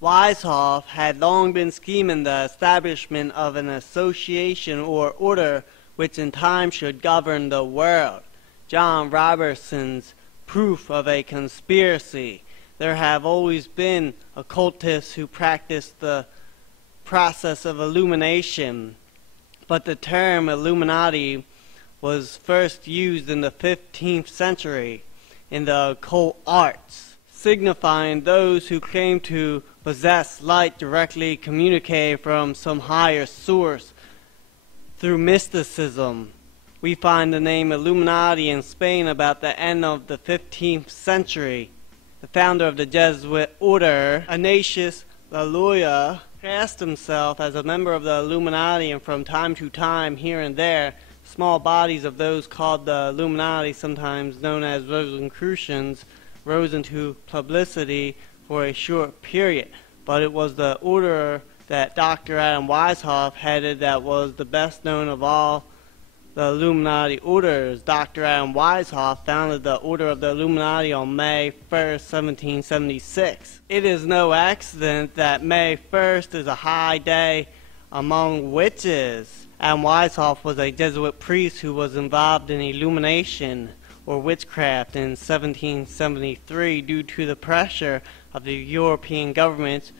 Weishaupt had long been scheming the establishment of an association or order which in time should govern the world. John Robertson's proof of a conspiracy. There have always been occultists who practiced the process of illumination, but the term Illuminati was first used in the 15th century in the occult arts, signifying those who claim to possess light directly communicated from some higher source through mysticism. We find the name Illuminati in Spain about the end of the 15th century. The founder of the Jesuit order, Ignatius Loyola, cast himself as a member of the Illuminati, and from time to time, here and there, small bodies of those called the Illuminati, sometimes known as Rosicrucians, rose into publicity for a short period. But it was the order that Dr. Adam Weishaupt headed that was the best known of all the Illuminati orders. Dr. Adam Weishaupt founded the Order of the Illuminati on May 1st, 1776. It is no accident that May 1st is a high day among witches. Adam Weishaupt was a Jesuit priest who was involved in illumination or witchcraft in 1773 due to the pressure of the European governments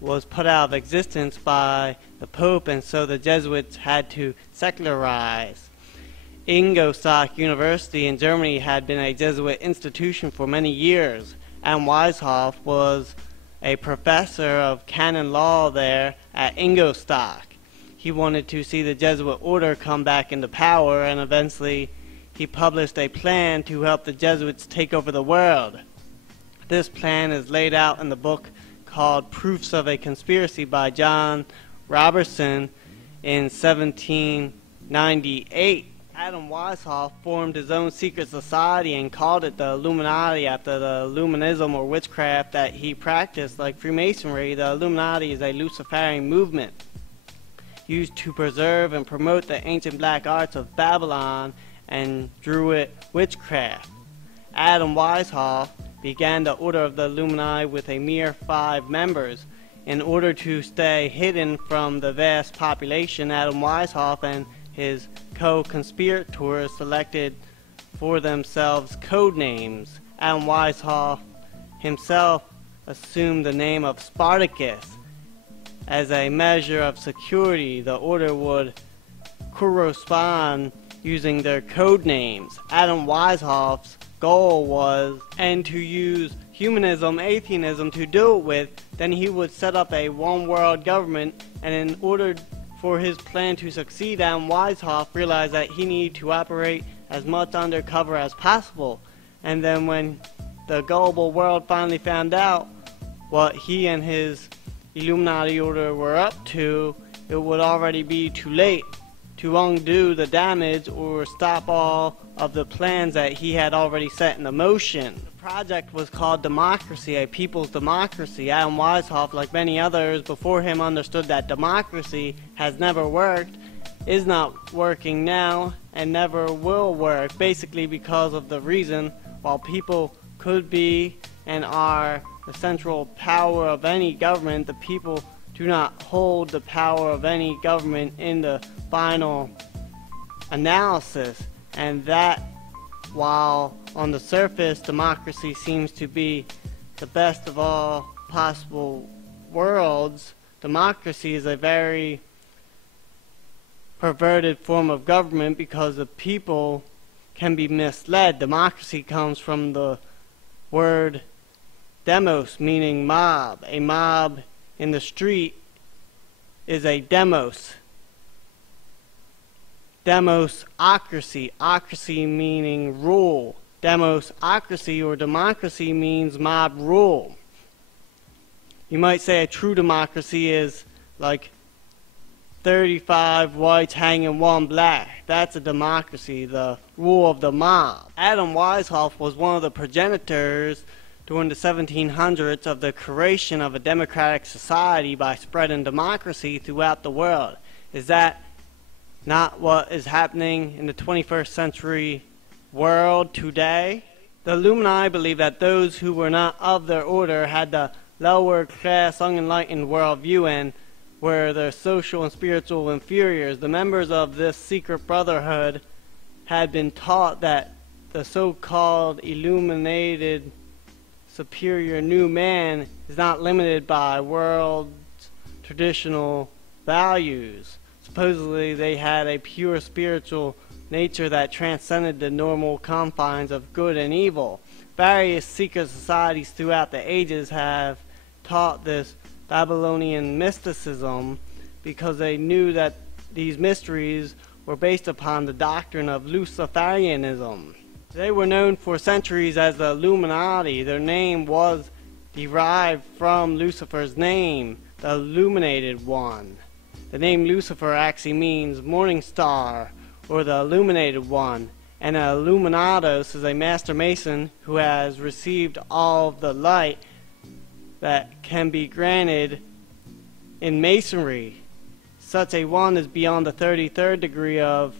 was put out of existence by the Pope, and so the Jesuits had to secularize. Ingolstadt University in Germany had been a Jesuit institution for many years, and Weishaupt was a professor of canon law there at Ingolstadt. He wanted to see the Jesuit order come back into power, and eventually he published a plan to help the Jesuits take over the world. This plan is laid out in the book called Proofs of a Conspiracy by John Robertson in 1798. Adam Weishaupt formed his own secret society and called it the Illuminati after the Illuminism or witchcraft that he practiced. Like Freemasonry, the Illuminati is a Luciferian movement used to preserve and promote the ancient black arts of Babylon and Druid witchcraft. Adam Weishaupt began the Order of the Illuminati with a mere 5 members. In order to stay hidden from the vast population, Adam Weishaupt and his co-conspirators selected for themselves code names. Adam Weishaupt himself assumed the name of Spartacus. As a measure of security, the order would correspond using their code names. Adam Weishaupt's goal was, and to use humanism, atheism to do it with, then he would set up a one-world government, and in order for his plan to succeed, Adam Weishaupt realized that he needed to operate as much undercover as possible. And then when the global world finally found out what he and his Illuminati order were up to, it would already be too late to undo the damage or stop all of the plans that he had already set into motion. The project was called Democracy, a people's democracy. Adam Weishaupt, like many others before him, understood that democracy has never worked, is not working now, and never will work, basically because of the reason, while people could be and are the central power of any government, the people do not hold the power of any government in the final analysis. And that, while on the surface democracy seems to be the best of all possible worlds, democracy is a very perverted form of government because the people can be misled. Democracy comes from the word demos, meaning mob. A mob in the street is a demos. Demosocracy, ocracy meaning rule. Demosocracy or democracy means mob rule. You might say a true democracy is like 35 whites hanging 1 black. That's a democracy, the rule of the mob. Adam Weishaupt was one of the progenitors during the 1700s of the creation of a democratic society by spreading democracy throughout the world. Is that not what is happening in the 21st century world today? The Illuminati believed that those who were not of their order had the lower class unenlightened worldview and were their social and spiritual inferiors. The members of this secret brotherhood had been taught that the so-called illuminated superior new man is not limited by world's traditional values. Supposedly they had a pure spiritual nature that transcended the normal confines of good and evil. Various secret societies throughout the ages have taught this Babylonian mysticism because they knew that these mysteries were based upon the doctrine of Luciferianism. They were known for centuries as the Illuminati. Their name was derived from Lucifer's name, the Illuminated One. The name Lucifer actually means morning star, or the illuminated one, and an Illuminatus is a master mason who has received all of the light that can be granted in masonry. Such a one is beyond the 33rd degree of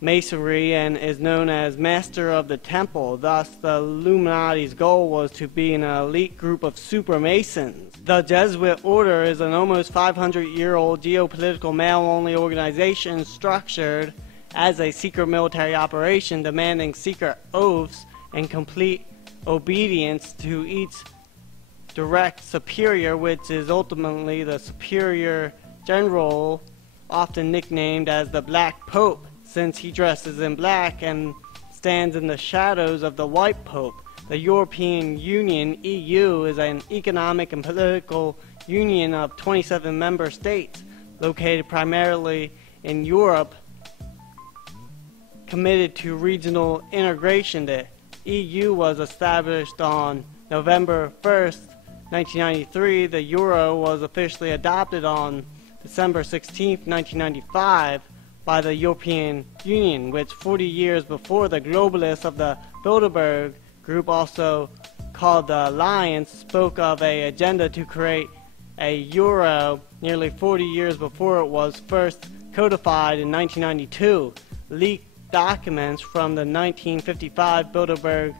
masonry and is known as Master of the Temple. Thus, the Illuminati's goal was to be an elite group of super masons. The Jesuit order is an almost 500-year-old geopolitical male-only organization structured as a secret military operation demanding secret oaths and complete obedience to each direct superior, which is ultimately the superior general, often nicknamed as the Black Pope, since he dresses in black and stands in the shadows of the White Pope. The European Union, EU, is an economic and political union of 27 member states, located primarily in Europe, committed to regional integration. The EU was established on November 1st, 1993. The Euro was officially adopted on December 16th, 1995 by the European Union, which 40 years before the globalists of the Bilderberg Group, also called the Alliance, spoke of an agenda to create a euro nearly 40 years before it was first codified in 1992. Leaked documents from the 1955 Bilderberg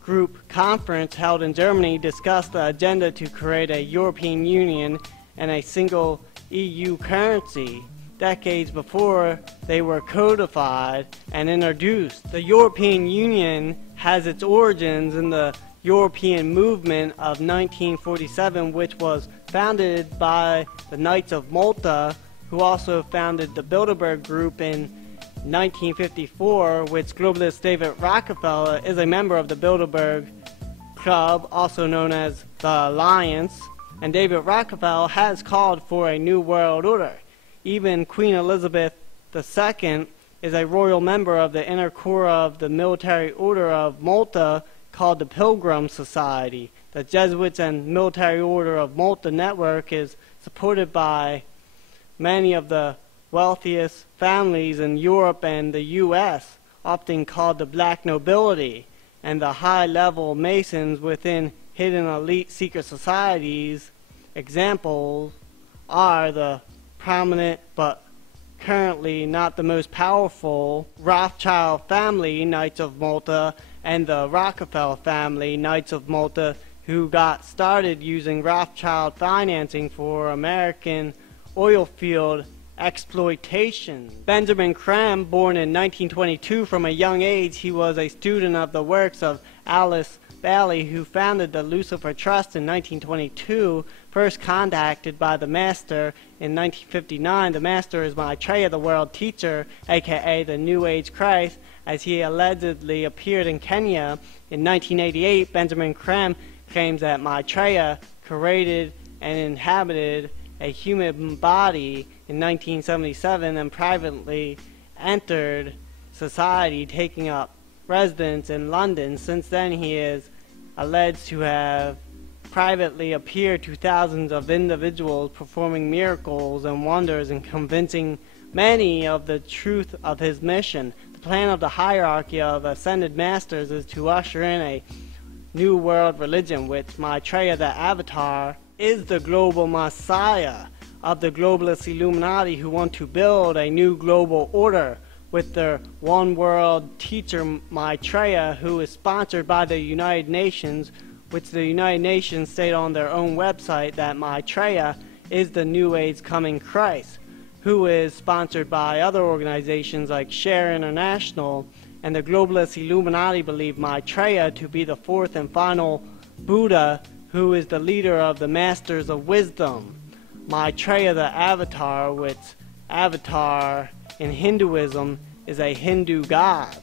Group conference held in Germany discussed the agenda to create a European Union and a single EU currency. Decades before they were codified and introduced. The European Union has its origins in the European movement of 1947, which was founded by the Knights of Malta, who also founded the Bilderberg Group in 1954, which globalist David Rockefeller is a member of the Bilderberg Club, also known as the Alliance, and David Rockefeller has called for a new world order. Even Queen Elizabeth II is a royal member of the inner core of the military order of Malta called the Pilgrim Society. The Jesuits and Military Order of Malta network is supported by many of the wealthiest families in Europe and the U.S., often called the black nobility, and the high-level masons within hidden elite secret societies. Examples are the prominent but currently not the most powerful Rothschild family, Knights of Malta, and the Rockefeller family, Knights of Malta, who got started using Rothschild financing for American oil field exploitation. Benjamin Crumb, born in 1922, from a young age he was a student of the works of Alice Bailey, who founded the Lucifer Trust in 1922, first contacted by the Master in 1959. The Master is Maitreya, the world teacher, aka the New Age Christ, as he allegedly appeared in Kenya. In 1988, Benjamin Crumb claims that Maitreya created and inhabited a human body in 1977 and privately entered society, taking up residence in London. Since then, he is alleged to have privately appeared to thousands of individuals, performing miracles and wonders and convincing many of the truth of his mission. The plan of the hierarchy of ascended masters is to usher in a new world religion, which Maitreya, the avatar, is the global messiah of the globalist Illuminati, who want to build a new global order with their one world teacher Maitreya, who is sponsored by the United Nations, which the United Nations state on their own website that Maitreya is the New Age coming Christ, who is sponsored by other organizations like Share International, and the globalist Illuminati believe Maitreya to be the fourth and final Buddha, who is the leader of the Masters of Wisdom. Maitreya the Avatar, which Avatar in Hinduism is a Hindu god.